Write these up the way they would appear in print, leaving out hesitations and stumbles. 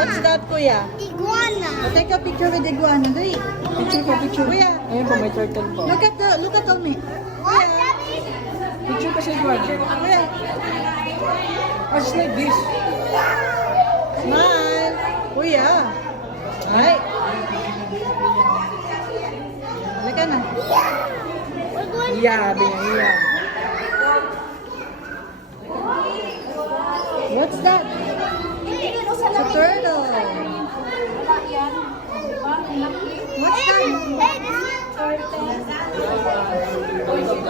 What's that, kuya? Iguana. Take a picture with iguana. Dali. Picture ko, picture. Kuya. Ayun po, may turtle po. Look at me. What, Daddy? Picture ko sa iguana. Kuya. Ah, it's like this. Smile. Kuya. Ay. Halika na. We're going Yeah, yeah. What's that? It's a turtle. What's that? Hey, this is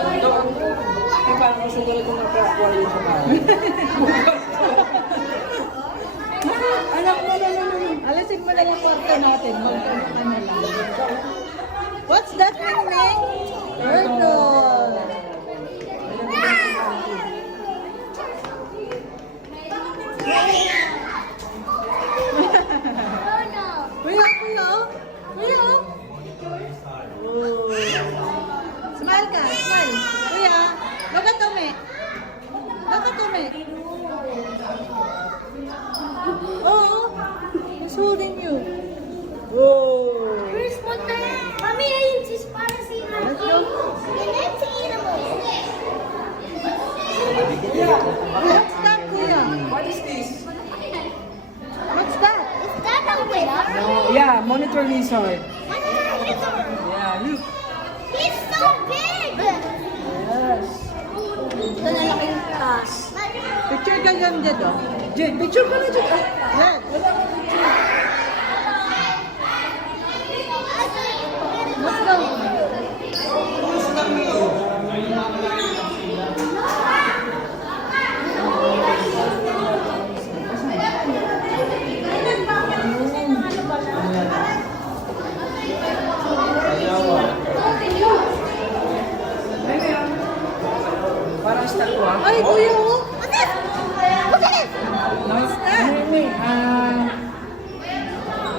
Ay, parang gusto ko rin kung nagka-aquarium sa bahay. Anak mo na. Alisin mo na yung kwarto natin. Magkano na lang. What's that, Ningning? Turtle. Kuya. Oh. Smile ka. Smile. Kuya. Look at me. Oh. He's holding you. Oh. Where's Mother? Mommy, ayun si para si Let's go. Let's eat them. What's that, Kuya? What is this? What's that? Is that a winner? Yeah, monitor lizard. What is a winner? Yeah, look. He's so big. Yes. Ito na lang yung class. Picture ka lang dyan, oh. Jen, picture ka na dyan. Ah, Yes. Let's go. parang statua. Ay, Kuya, oh. What's this? What's this?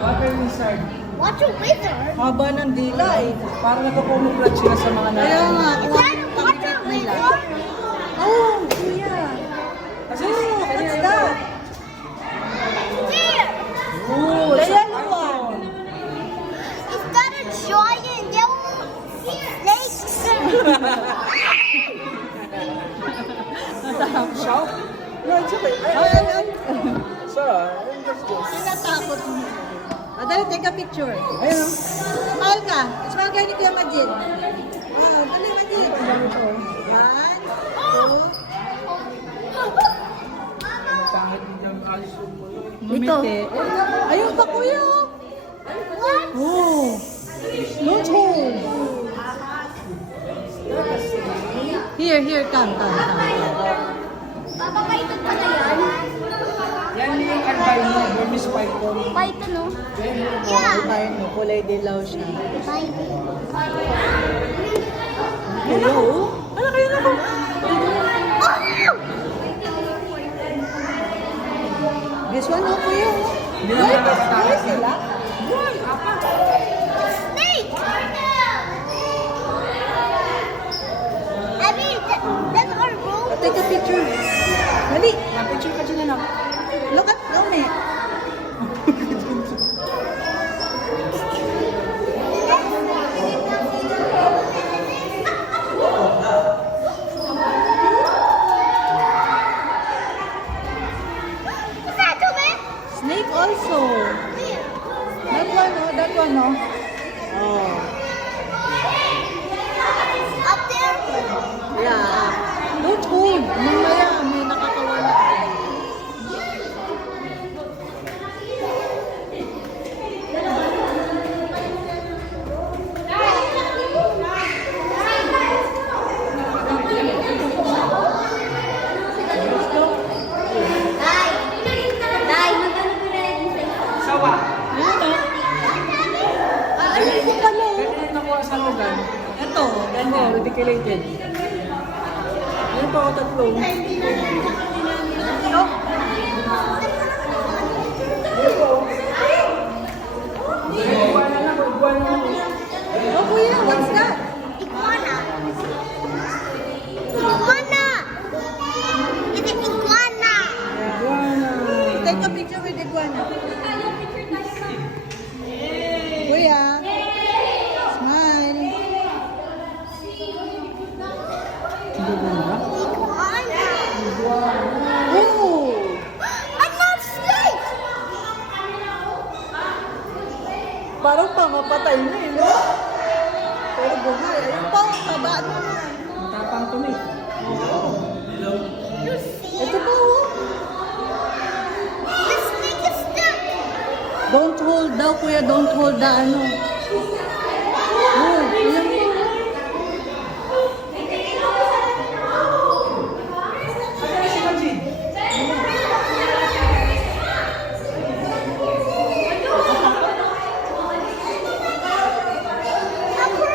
Water lizard. What's a wizard? Haba ng dila, eh. Parang nagkukumuplat sila sa mga Kaya nalaman. nga, Is kuha that ng what's a pangkat nila. wizard? Oh, Kuya. Kasi, Oh, what's that? Where? oh, The sa- yellow one. Is that a giant yellow snake? Shark? No, it's okay. Ay. Sorry, let's go. Sinatakot mo. Dali, take a picture. Ayun. Smile ka. Smile ka ni Kuya Majid. Wow, dali, Majid. One, two. Pangit yung alis yung mulo. Ito. Ayun pa, Kuya. What? Oh. Don't hold. Here, come. Papapaitan pa na yan? Yan yung albino, Burmese python. Python, no? Yeah. Ay, mo, kulay dilaw siya. Python. Hello? Ano kayo na ba? This one, oh, Kuya. Hindi na Why sila? Snake! I mean, that's our room. Take a picture. Dali. Picture ka dyan na. Look at me. What's that, Tobin? Snake also. That one, no? Oh. Up there? Yeah. Don't hold. Mamaya, may nakakawala. Sawa. Yan, oh. Ay, ito pala, oh. Pwede rin nakuha sa lugar. Ito, ganyan. Reticulated. Yan pa ako tatlong. Oh. Iguana na, iguana na. Oh, Kuya, what's that? Iguana. Iguana. It's an iguana. Iguana. Take a picture with iguana. matibay na eh, no? Pero buhay. Ayun pa, ang taba na. Matapang to eh. You see? Ito pa, oh. The snake is stuck. Don't hold daw, kuya. Don't hold the ano.